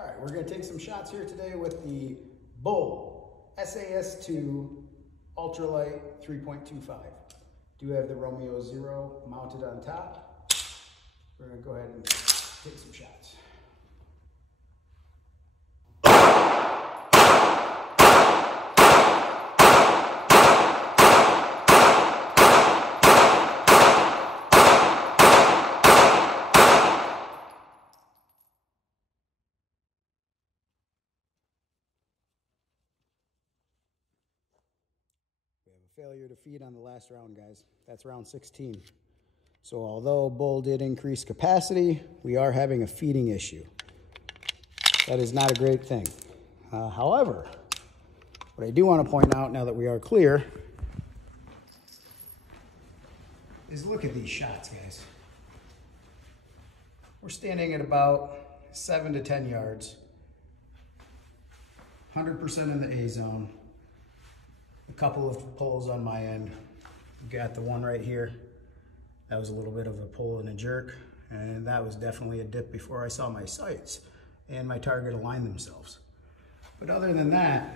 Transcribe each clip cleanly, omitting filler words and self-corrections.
All right, we're gonna take some shots here today with the Bul SAS II Ultralight 3.25. Do have the Romeo 0 mounted on top. We're gonna go ahead and take some shots. We have a failure to feed on the last round, guys. That's round 16. So although Bul did increase capacity, we are having a feeding issue. That is not a great thing. However, what I do want to point out now that we are clear is look at these shots, guys. We're standing at about 7 to 10 yards, 100% in the A zone. A couple of pulls on my end. Got the one right here. That was a little bit of a pull and a jerk, and that was definitely a dip before I saw my sights and my target align themselves. But other than that,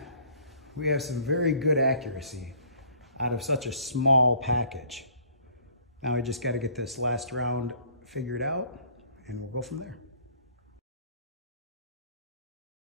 we have some very good accuracy out of such a small package. Now I just got to get this last round figured out, and we'll go from there.